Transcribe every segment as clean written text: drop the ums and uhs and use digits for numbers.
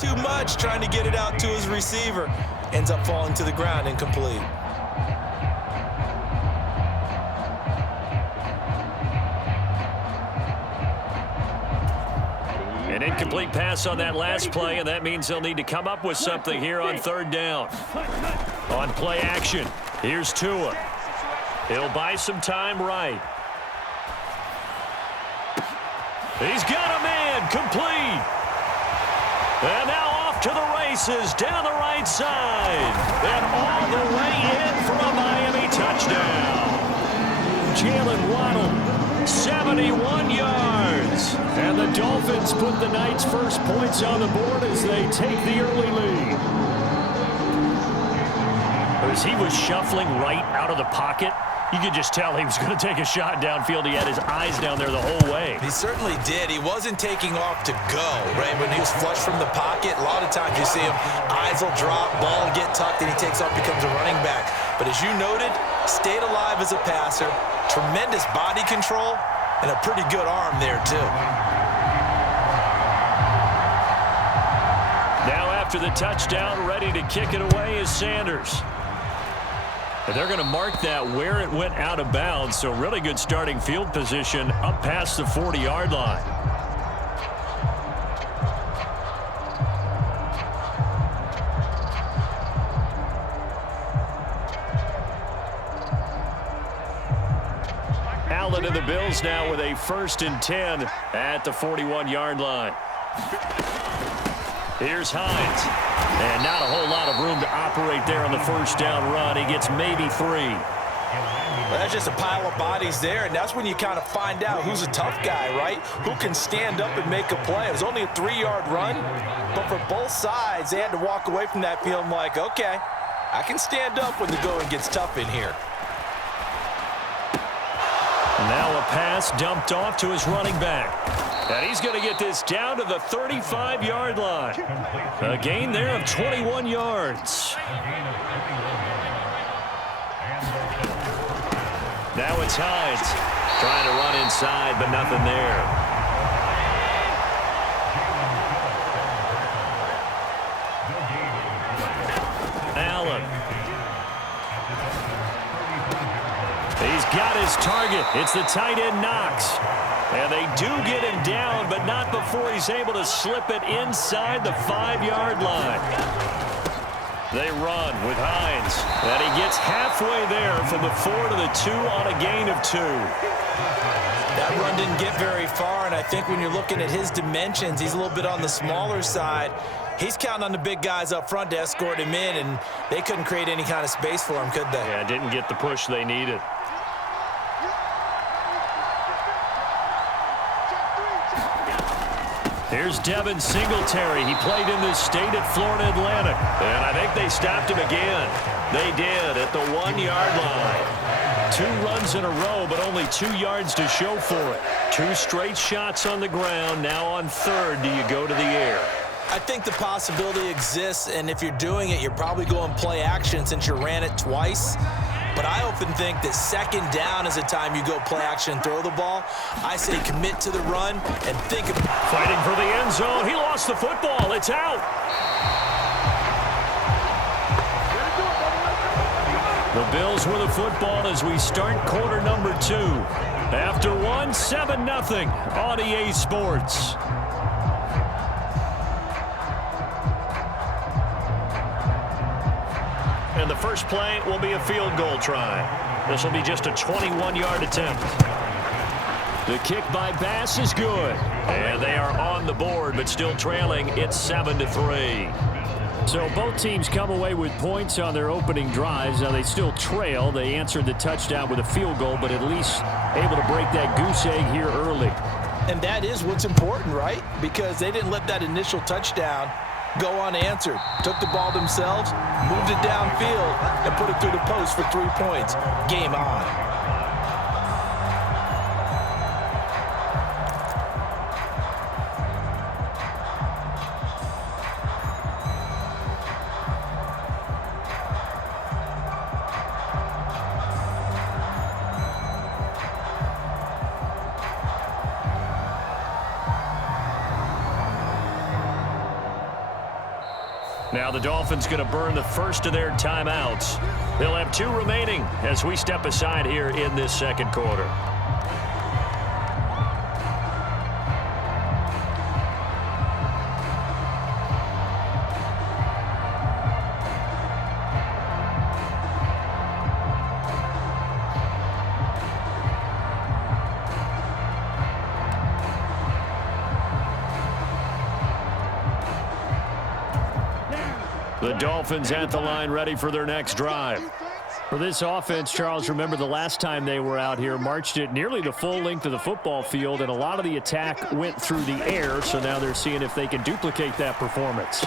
Too much, trying to get it out to his receiver. Ends up falling to the ground, incomplete. An incomplete pass on that last play, and that means they'll need to come up with something here on third down. On play action, here's Tua. He'll buy some time right. He's got a man, complete. And now off to the races, down the right side. And all the way in for a Miami touchdown. Jalen Waddle, 71 yards. And the Dolphins put the night's first points on the board as they take the early lead. As he was shuffling right out of the pocket, you could just tell he was going to take a shot downfield. He had his eyes down there the whole way. He certainly did. He wasn't taking off to go, right? When he was flush from the pocket, a lot of times you see him, eyes will drop, ball will get tucked, and he takes off, becomes a running back. But as you noted, stayed alive as a passer, tremendous body control, and a pretty good arm there, too. Now after the touchdown, ready to kick it away is Sanders. And they're going to mark that where it went out of bounds, so really good starting field position up past the 40-yard line. Allen and the Bills now with a 1st and 10 at the 41-yard line. Here's Hines. And not a whole lot of room to operate there on the first down run. He gets maybe 3. Well, that's just a pile of bodies there, and that's when you kind of find out who's a tough guy, right? Who can stand up and make a play. It was only a 3-yard run, but for both sides, they had to walk away from that field like, okay, I can stand up when the going gets tough in here. Now a pass dumped off to his running back. And he's going to get this down to the 35-yard line. A gain there of 21 yards. Now it's Hines trying to run inside, but nothing there. Allen. He's got his target. It's the tight end Knox. And they do get him down, but not before he's able to slip it inside the 5-yard line. They run with Hines, and he gets halfway there from the 4 to the 2 on a gain of 2. That run didn't get very far, and I think when you're looking at his dimensions, he's a little bit on the smaller side. He's counting on the big guys up front to escort him in, and they couldn't create any kind of space for him, could they? Yeah, didn't get the push they needed. Here's Devin Singletary. He played in this state at Florida Atlantic. And I think they stopped him again. They did at the 1-yard line. 2 runs in a row, but only 2 yards to show for it. 2 straight shots on the ground. Now on 3rd, do you go to the air? I think the possibility exists, and if you're doing it, you're probably going play action since you ran it twice. But I often think that 2nd down is a time you go play action and throw the ball. I say commit to the run and think of fighting for the end zone. He lost the football. It's out. The Bills with the football as we start quarter number 2. After 1, 7-0 on EA Sports. And the first play will be a field goal try. This will be just a 21-yard attempt. The kick by Bass is good. And they are on the board, but still trailing. It's 7-3. So both teams come away with points on their opening drives. Now they still trail. They answered the touchdown with a field goal, but at least able to break that goose egg here early. And that is what's important, right? Because they didn't let that initial touchdown go unanswered. Took the ball themselves, moved it downfield, and put it through the post for 3 points. Game on. Now the Dolphins going to burn the first of their timeouts. They'll have 2 remaining as we step aside here in this second quarter. The Dolphins at the line ready for their next drive. For this offense, Charles, remember the last time they were out here, marched it nearly the full length of the football field, and a lot of the attack went through the air, so now they're seeing if they can duplicate that performance.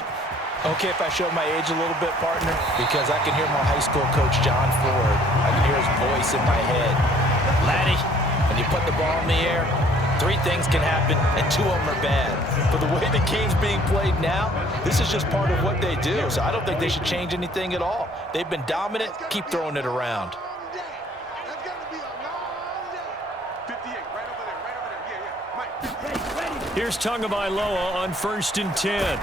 Okay, if I show my age a little bit, partner, because I can hear my high school coach, John Ford. I can hear his voice in my head. Laddie, when you put the ball in the air, 3 things can happen, and 2 of them are bad. But the way the game's being played now, this is just part of what they do. So I don't think they should change anything at all. They've been dominant. Keep throwing it around. Here's Tagovailoa on 1st and 10.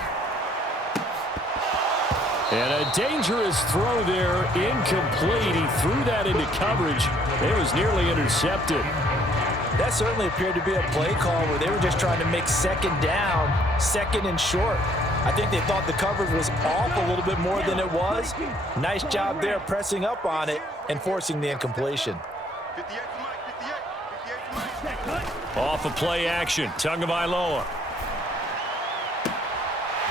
And a dangerous throw there, incomplete. He threw that into coverage. It was nearly intercepted. That certainly appeared to be a play call where they were just trying to make second down, 2nd and short. I think they thought the coverage was off a little bit more than it was. Nice job there pressing up on it and forcing the incompletion. Off of play action, Tagovailoa.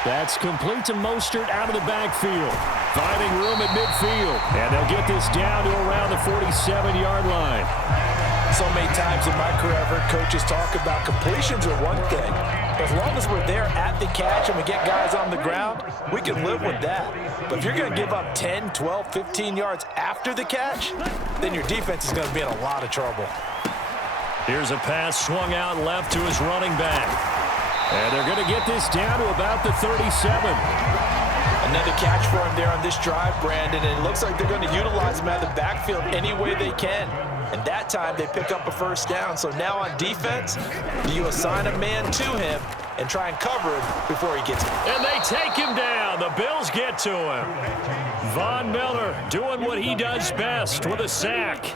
That's complete to Mostert out of the backfield. Finding room at midfield. And they'll get this down to around the 47-yard line. So many times in my career, I've heard coaches talk about completions are one thing. As long as we're there at the catch and we get guys on the ground, we can live with that. But if you're going to give up 10, 12, 15 yards after the catch, then your defense is going to be in a lot of trouble. Here's a pass swung out left to his running back. And they're going to get this down to about the 37. Another catch for him there on this drive, Brandon, and it looks like they're going to utilize him out of the backfield any way they can. And that time they pick up a 1st down. So now on defense, do you assign a man to him and try and cover him before he gets it? And they take him down. The Bills get to him. Von Miller doing what he does best with a sack.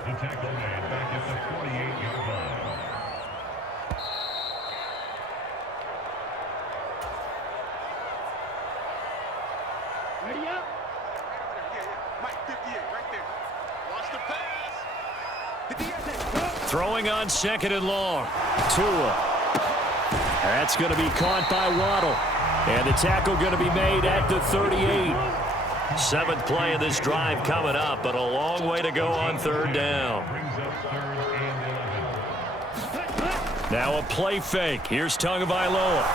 Throwing on 2nd and long. Tua. That's going to be caught by Waddle. And the tackle going to be made at the 38. 7th play of this drive coming up, but a long way to go on 3rd down. Now a play fake. Here's Tagovailoa.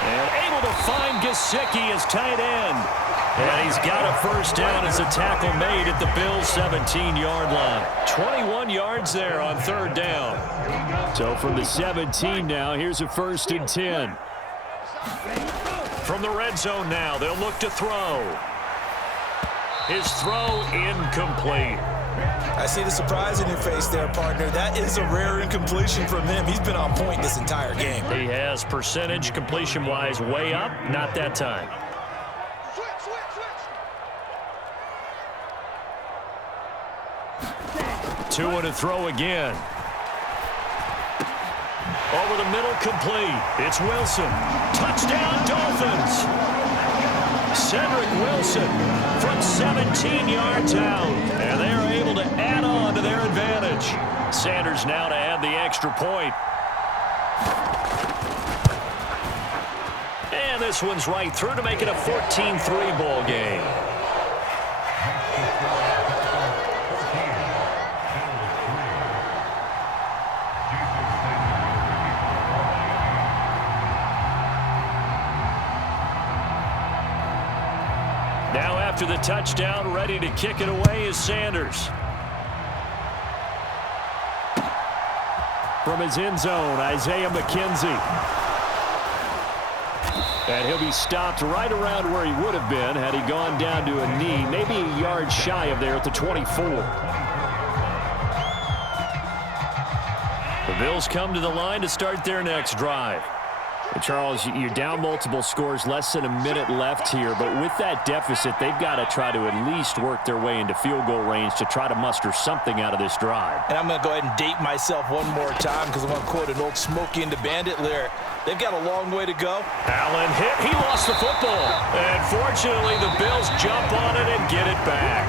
And able to find Gesicki as tight end. And he's got a 1st down as a tackle made at the Bills' 17-yard line. 21 yards there on 3rd down. So from the 17 now, here's a 1st and 10. From the red zone now, they'll look to throw. His throw incomplete. I see the surprise in your face there, partner. That is a rare incompletion from him. He's been on point this entire game. He has percentage completion-wise way up. Not that time. Tua to throw again. Over the middle, complete. It's Wilson. Touchdown, Dolphins. Cedric Wilson from 17 yards out. And they are able to add on to their advantage. Sanders now to add the extra point. And this one's right through to make it a 14-3 ball game. Now after the touchdown, ready to kick it away is Sanders. From his end zone, Isaiah McKenzie. And he'll be stopped right around where he would have been had he gone down to a knee, maybe a yard shy of there at the 24. The Bills come to the line to start their next drive. And Charles, you're down multiple scores, less than a minute left here. But with that deficit, they've got to try to at least work their way into field goal range to try to muster something out of this drive. And I'm going to go ahead and date myself one more time because I'm going to quote an old Smokey and the Bandit lyric. They've got a long way to go. Allen hit. He lost the football. And fortunately, the Bills jump on it and get it back.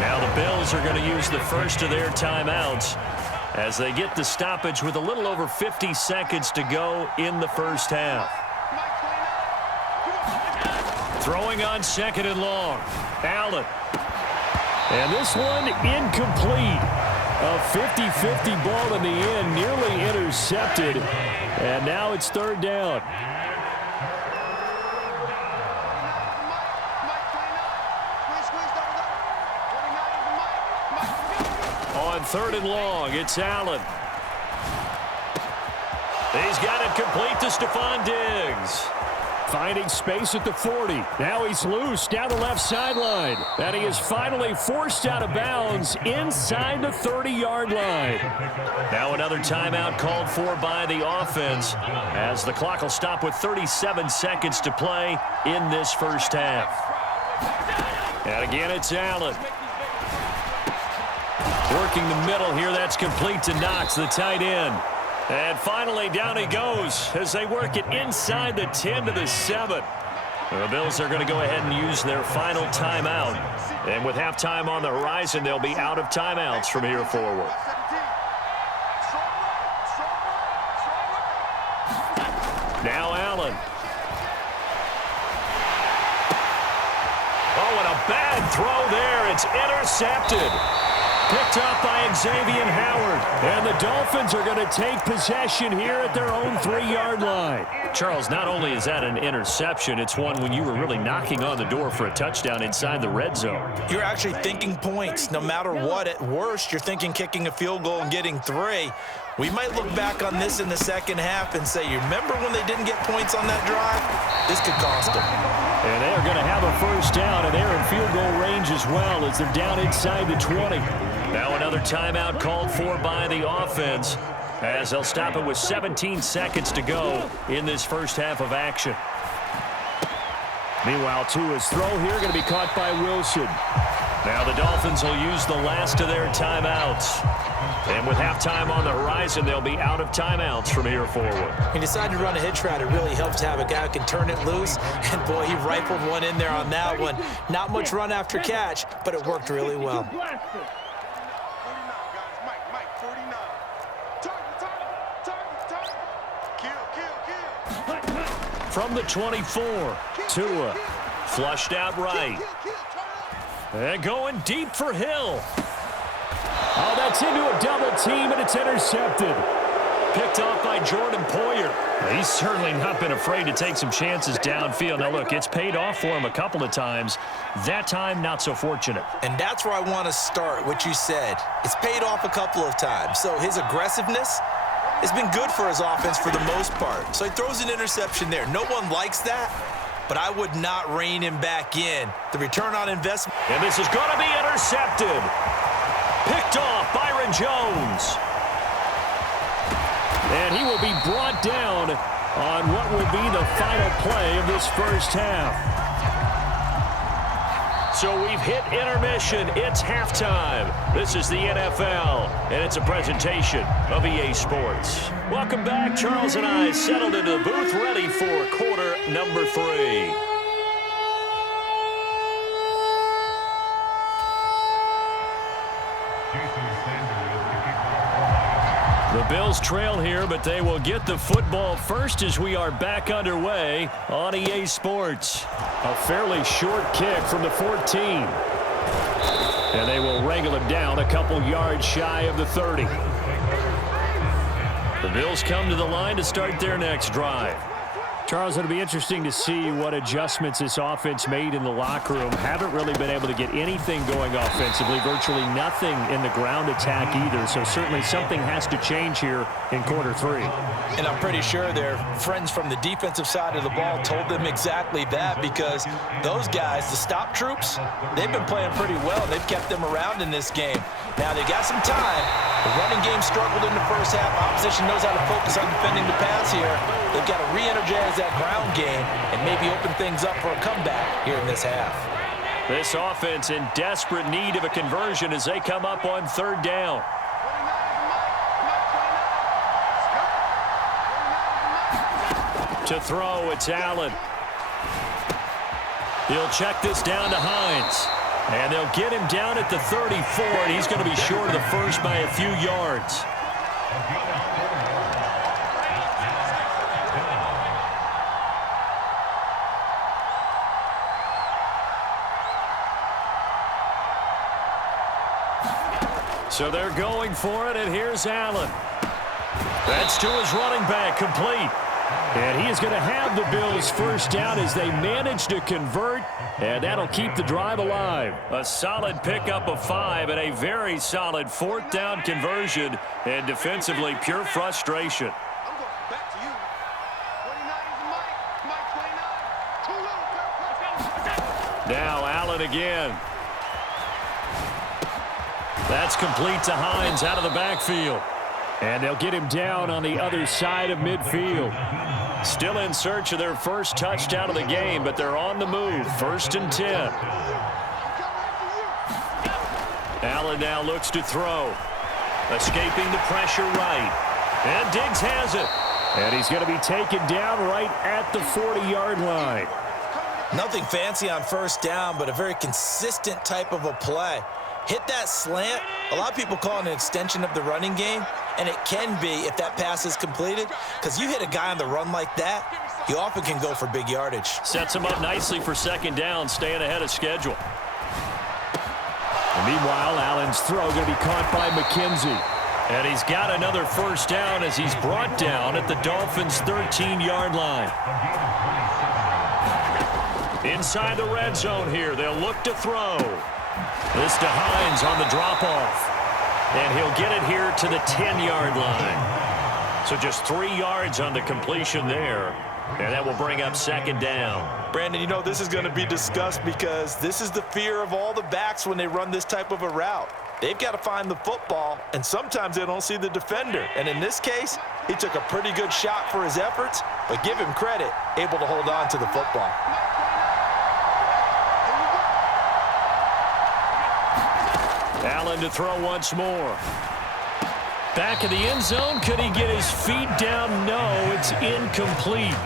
Now the Bills are going to use the first of their timeouts as they get the stoppage with a little over 50 seconds to go in the first half. Throwing on second and long. Allen. And this one incomplete. A 50-50 ball in the end, nearly intercepted. And now it's third down. On third and long, it's Allen. He's got it complete to Stephon Diggs. Finding space at the 40. Now he's loose down the left sideline. And he is finally forced out of bounds inside the 30-yard line. Now another timeout called for by the offense as the clock will stop with 37 seconds to play in this first half. And again, it's Allen. Working the middle here, that's complete to Knox, the tight end. And finally, down he goes as they work it inside the 10 to the 7. The Bills are going to go ahead and use their final timeout. And with halftime on the horizon, they'll be out of timeouts from here forward. Now Allen. Oh, and a bad throw there. It's intercepted. Picked up by Xavier Howard. And the Dolphins are going to take possession here at their own 3-yard line. Charles, not only is that an interception, it's one when you were really knocking on the door for a touchdown inside the red zone. You're actually thinking points. No matter what, at worst, you're thinking kicking a field goal and getting 3. We might look back on this in the second half and say, you remember when they didn't get points on that drive? This could cost them. And they are going to have a first down, and they're in field goal range as well as they're down inside the 20. Now another timeout called for by the offense as they'll stop it with 17 seconds to go in this first half of action. Meanwhile, Tua's throw here going to be caught by Wilson. Now the Dolphins will use the last of their timeouts. And with halftime on the horizon, they'll be out of timeouts from here forward. He decided to run a hitch route. It really helps to have a guy who can turn it loose. And, boy, he rifled one in there on that one. Not much run after catch, but it worked really well. From the 24, Tua flushed out right. And going deep for Hill. Oh, that's into a double team, and it's intercepted. Picked off by Jordan Poyer. He's certainly not been afraid to take some chances downfield. Now, look, it's paid off for him a couple of times. That time, not so fortunate. And that's where I want to start, what you said. It's paid off a couple of times. So his aggressiveness has been good for his offense for the most part. So he throws an interception there. No one likes that, but I would not rein him back in. The return on investment. And this is going to be intercepted. Picked off Byron Jones. And he will be brought down on what will be the final play of this first half. So we've hit intermission. It's halftime. This is the NFL, and it's a presentation of EA Sports. Welcome back. Charles and I settled into the booth, ready for quarter number 3. The Bills trail here, but they will get the football first as we are back underway on EA Sports. A fairly short kick from the 14. And they will wrangle him down a couple yards shy of the 30. The Bills come to the line to start their next drive. Charles, it'll be interesting to see what adjustments this offense made in the locker room. Haven't really been able to get anything going offensively, virtually nothing in the ground attack either. So certainly something has to change here in quarter three. And I'm pretty sure their friends from the defensive side of the ball told them exactly that, because those guys, the stop troops, they've been playing pretty well. They've kept them around in this game. Now they got some time. The running game struggled in the first half. Opposition knows how to focus on defending the pass here. They've got to re-energize that ground game and maybe open things up for a comeback here in this half. This offense in desperate need of a conversion as they come up on third down. To throw, it's Allen. He'll check this down to Hines. And they'll get him down at the 34, and he's going to be short of the first by a few yards. So they're going for it, and here's Allen. That's to his running back, complete. And he is going to have the Bills first down as they manage to convert, and that'll keep the drive alive. A solid pickup of 5 and a very solid fourth down conversion, and defensively pure frustration. Now Allen again. That's complete to Hines out of the backfield. And they'll get him down on the other side of midfield. Still in search of their first touchdown of the game, but they're on the move. 1st and 10. Allen now looks to throw. Escaping the pressure right. And Diggs has it. And he's going to be taken down right at the 40-yard line. Nothing fancy on first down, but a very consistent type of a play. Hit that slant. A lot of people call it an extension of the running game, and it can be if that pass is completed, because you hit a guy on the run like that, you often can go for big yardage. Sets him up nicely for second down, staying ahead of schedule. And meanwhile, Allen's throw going to be caught by McKenzie. And he's got another first down as he's brought down at the Dolphins' 13-yard line. Inside the red zone here, they'll look to throw. This to Hines on the drop-off. And he'll get it here to the 10-yard line. So just 3 yards on the completion there. And that will bring up second down. Brandon, you know this is going to be discussed because this is the fear of all the backs when they run this type of a route. They've got to find the football, and sometimes they don't see the defender. And in this case, he took a pretty good shot for his efforts, but give him credit, able to hold on to the football. Allen to throw once more. Back in the end zone. Could he get his feet down? No, it's incomplete.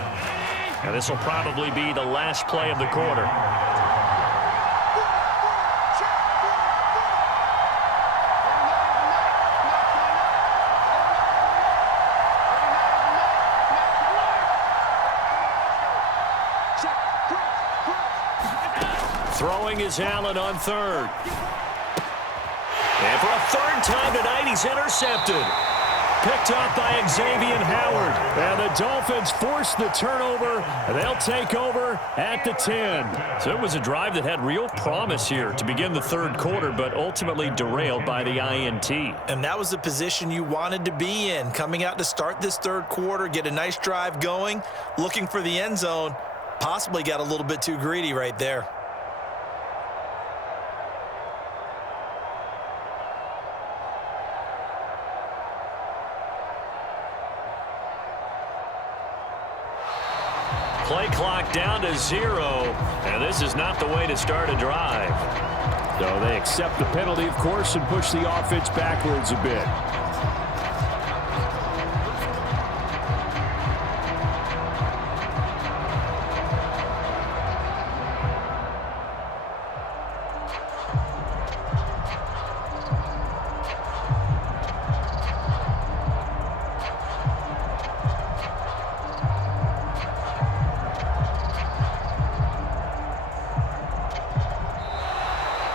And this will probably be the last play of the quarter. Throwing is Allen on third. And for a third time tonight, he's intercepted. Picked off by Xavier Howard. And the Dolphins force the turnover. They'll take over at the 10. So it was a drive that had real promise here to begin the third quarter, but ultimately derailed by the INT. And that was the position you wanted to be in. Coming out to start this third quarter, get a nice drive going, looking for the end zone. Possibly got a little bit too greedy right there. Play clock down to 0, and this is not the way to start a drive. So they accept the penalty, of course, and push the offense backwards a bit.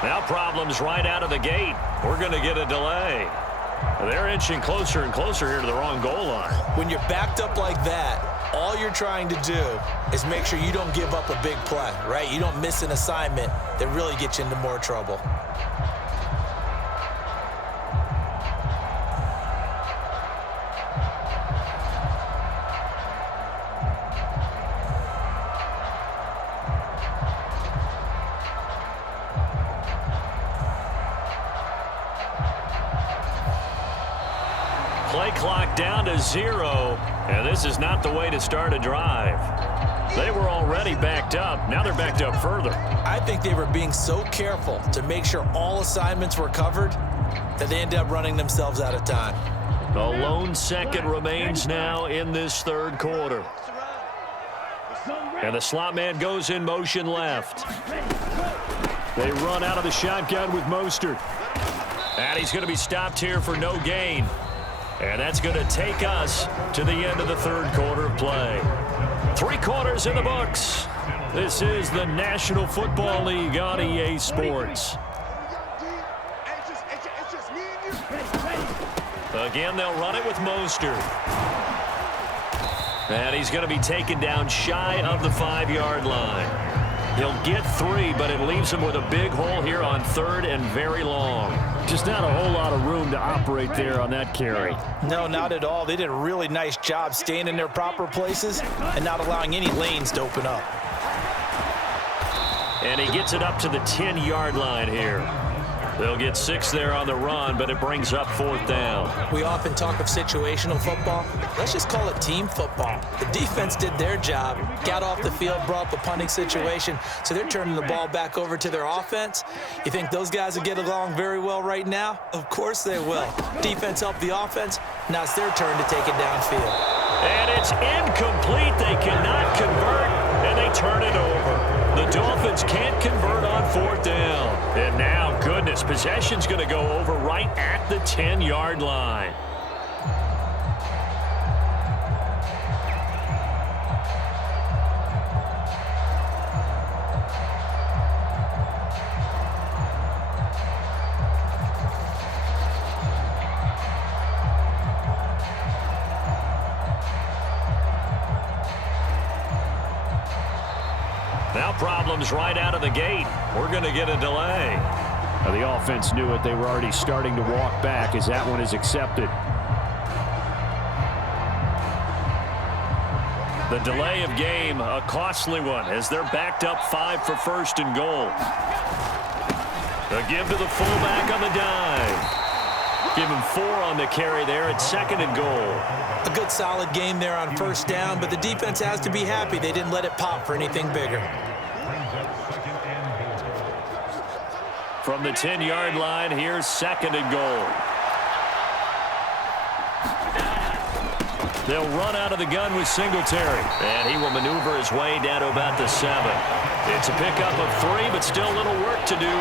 Now problems right out of the gate. We're going to get a delay. They're inching closer and closer here to the wrong goal line. When you're backed up like that, all all you're trying to do is make sure you don't give up a big play, right? You don't miss an assignment that really gets you into more trouble. Play clock down to 0, and this is not the way to start a drive. They were already backed up. Now they're backed up further. I think they were being so careful to make sure all assignments were covered that they ended up running themselves out of time. A lone second remains now in this third quarter. And the slot man goes in motion left. They run out of the shotgun with Mostert. And he's going to be stopped here for no gain. And that's going to take us to the end of the third quarter of play. 3 quarters in the books. This is the National Football League on EA Sports. Again, they'll run it with Mostert. And he's going to be taken down shy of the 5-yard line. He'll get 3, but it leaves him with a big hole here on 3rd and very long. Just not a whole lot of room to operate there on that carry. No, not at all. They did a really nice job staying in their proper places and not allowing any lanes to open up. And he gets it up to the 10-yard line here. They'll get 6 there on the run, but it brings up 4th down. We often talk of situational football. Let's just call it team football. The defense did their job, got off the field, brought up a punting situation, so they're turning the ball back over to their offense. You think those guys will get along very well right now? Of course they will. Defense helped the offense. Now it's their turn to take it downfield. And it's incomplete. They cannot convert, and they turn it over. The Dolphins can't convert on 4th down. And now, goodness, possession's going to go over right at the 10-yard line. Now problems right out of the gate. We're going to get a delay. The offense knew it. They were already starting to walk back as that one is accepted. The delay of game, a costly one, as they're backed up 5 for 1st and goal. A give to the fullback on the dive. Give him 4 on the carry there at 2nd and goal. A good solid game there on 1st down, but the defense has to be happy they didn't let it pop for anything bigger. From the 10-yard line, here's 2nd and goal. They'll run out of the gun with Singletary. And he will maneuver his way down to about the 7. It's a pickup of 3, but still a little work to do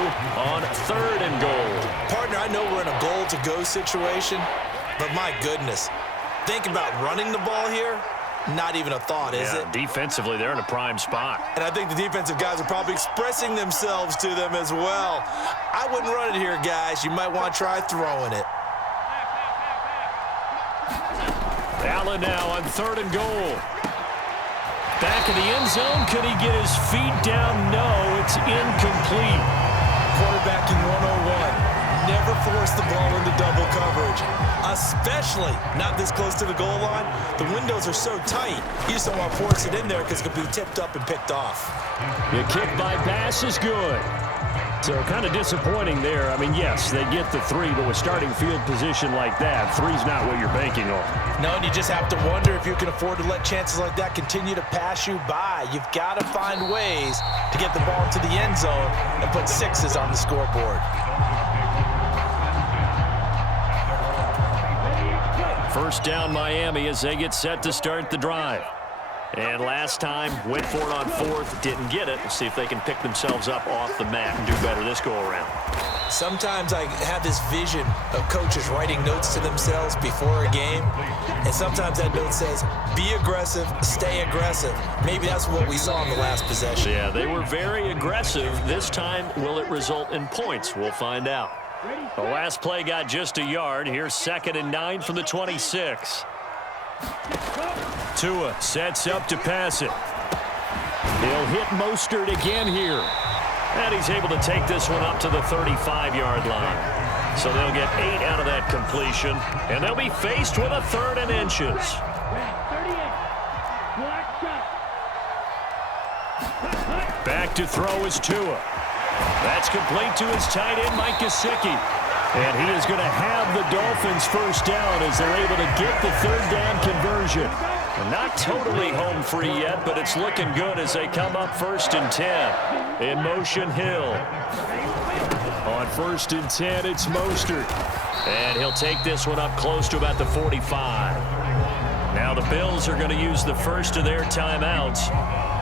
on 3rd and goal. Partner, I know we're in a goal-to-go situation, but my goodness. Think about running the ball here. Not even a thought, is it? Defensively, they're in a prime spot. And I think the defensive guys are probably expressing themselves to them as well. I wouldn't run it here, guys. You might want to try throwing it. Allen now on 3rd and goal. Back in the end zone. Could he get his feet down? No, it's incomplete. Quarterbacking 101. Never force the ball into double coverage, especially not this close to the goal line. The windows are so tight, you just don't want to force it in there because it could be tipped up and picked off. The kick by Bass is good. So kind of disappointing there. I mean, yes, they get the 3, but with starting field position like that, 3's not what you're banking on. No, and you just have to wonder if you can afford to let chances like that continue to pass you by. You've got to find ways to get the ball to the end zone and put 6s on the scoreboard. First down, Miami, as they get set to start the drive. And last time, went for it on 4th, didn't get it. We'll see if they can pick themselves up off the mat and do better this go-around. Sometimes I have this vision of coaches writing notes to themselves before a game, and sometimes that note says, be aggressive, stay aggressive. Maybe that's what we saw in the last possession. Yeah, they were very aggressive. This time, will it result in points? We'll find out. The last play got just a yard. Here's 2nd and 9 from the 26. Tua sets up to pass it. He'll hit Mostert again here. And he's able to take this one up to the 35-yard line. So they'll get 8 out of that completion. And they'll be faced with a 3rd and inches. Back to throw is Tua. That's complete to his tight end, Mike Gesicki. And he is going to have the Dolphins first down as they're able to get the 3rd down conversion. Not totally home free yet, but it's looking good as they come up 1st and 10. In motion, Hill. On 1st and 10, it's Mostert. And he'll take this one up close to about the 45. Now the Bills are going to use the first of their timeouts,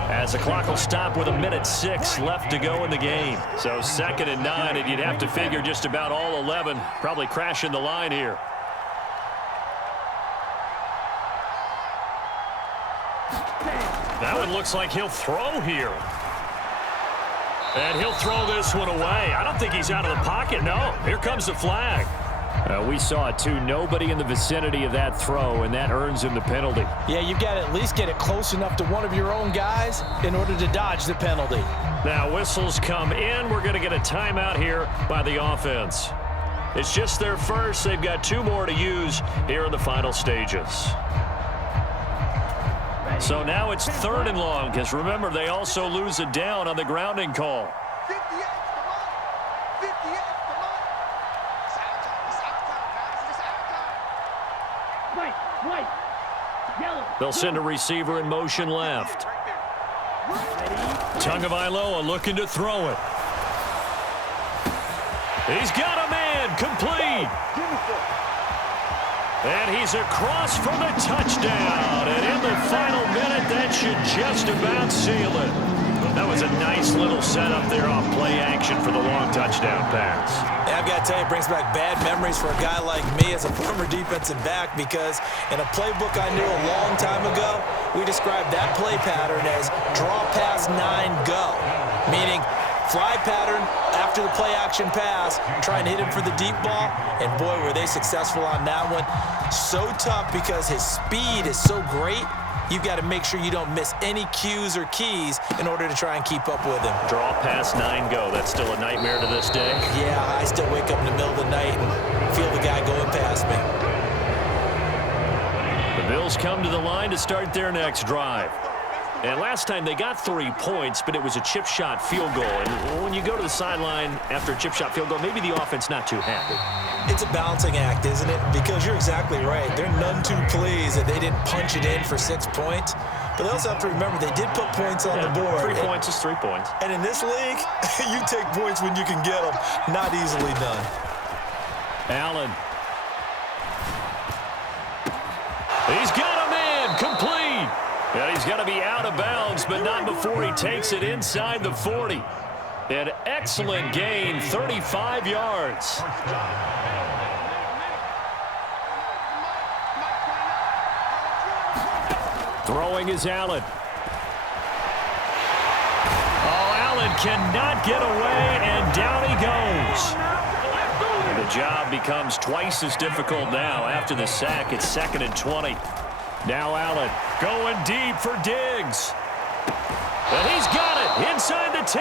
as the clock will stop with 1:06 left to go in the game. So 2nd and 9, and you'd have to figure just about all 11 probably crashing the line here. That one looks like he'll throw here. And he'll throw this one away. I don't think he's out of the pocket, no. Here comes the flag. We saw it too. Nobody in the vicinity of that throw, and that earns him the penalty. Yeah, you've got to at least get it close enough to one of your own guys in order to dodge the penalty. Now whistles come in. We're going to get a timeout here by the offense. It's just their first. They've got 2 more to use here in the final stages. So now it's 3rd and long, because remember, they also lose a down on the grounding call. They'll send a receiver in motion left. Tagovailoa looking to throw it. He's got a man, complete. And he's across for the touchdown. And in the final minute, that should just about seal it. That was a nice little setup there off play action for the long touchdown pass. Yeah, I've got to tell you, it brings back bad memories for a guy like me as a former defensive back, because in a playbook I knew a long time ago, we described that play pattern as draw pass 9 go, meaning fly pattern after the play action pass, trying to hit him for the deep ball, and boy, were they successful on that one. So tough because his speed is so great. You've got to make sure you don't miss any cues or keys in order to try and keep up with him. Draw pass 9 go. That's still a nightmare to this day. Yeah, I still wake up in the middle of the night and feel the guy going past me. The Bills come to the line to start their next drive. And last time they got 3 points, but it was a chip shot field goal. And when you go to the sideline after a chip shot field goal, maybe the offense not too happy. It's a balancing act, isn't it? Because you're exactly right. They're none too pleased that they didn't punch it in for 6 points. But they also have to remember they did put points on the board. 3 points is 3 points. And in this league, you take points when you can get them. Not easily done. Allen. He's got a man, complete. And he's going to be out of bounds, but not before he takes it inside the 40. An excellent gain, 35 yards. Throwing is Allen. Oh, Allen cannot get away, and down he goes. And the job becomes twice as difficult now. After the sack, it's 2nd and 20. Now Allen going deep for Diggs. And he's got it inside the 10.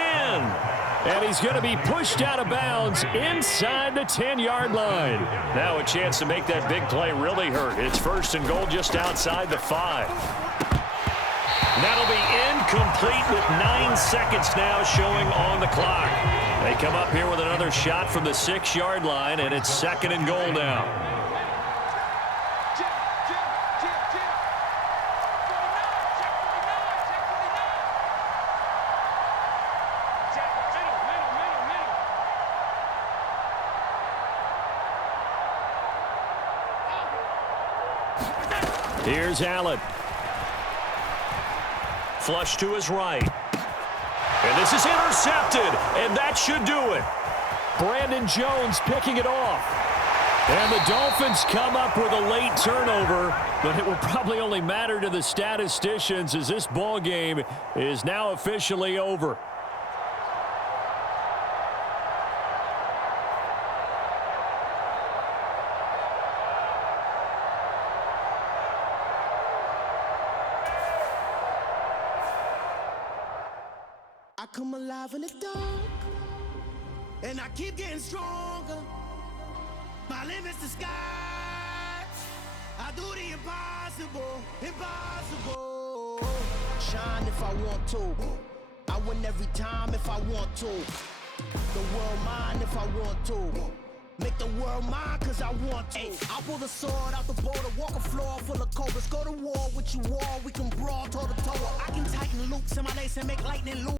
And he's going to be pushed out of bounds inside the 10-yard line. Now a chance to make that big play really hurt. It's 1st and goal just outside the 5. That'll be incomplete with 9 seconds now showing on the clock. They come up here with another shot from the 6-yard line, and it's 2nd and goal now. Here's Allen. Flush to his right. And this is intercepted, and that should do it. Brandon Jones picking it off. And the Dolphins come up with a late turnover, but it will probably only matter to the statisticians as this ball game is now officially over. I come alive in the dark, and I keep getting stronger. My limit's the sky. I do the impossible, impossible. Shine if I want to. I win every time if I want to. The world mine if I want to. Make the world mine cause I want to. I pull the sword out the border, walk a floor full of cobras. Go to war with you all, we can brawl toe to toe. I can tighten loops in my lace and make lightning loose.